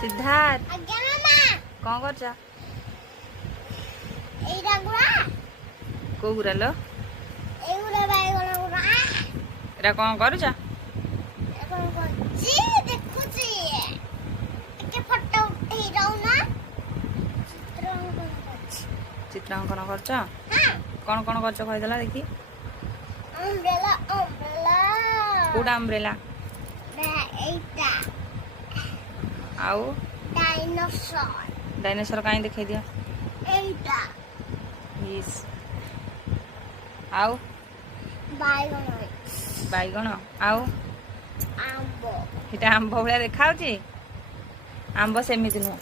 सिद्धार्थ आज्ञा मामा कौन करछ एइरा गुड़ा को गुरा लो एइरा बाइगण गुड़ा एरा कौन करूछ এখন করছি দেখুছি একটা ফটো উঠেই দাও না চিত্রাঙ্কন করছি चित्रांकन करछ হ্যাঁ कौन कौन करछ कहि देला देखी আমব্রেলা আমব্রেলা कोडा अम्ब्रेला এইটা आउ ডাইনোসর डायनासोर काई देखाई दियो এইটা यस आउ বাইগণ बैगण आउ আম্ব एटा आंब भलिया देखाउची आंब सेमिति नु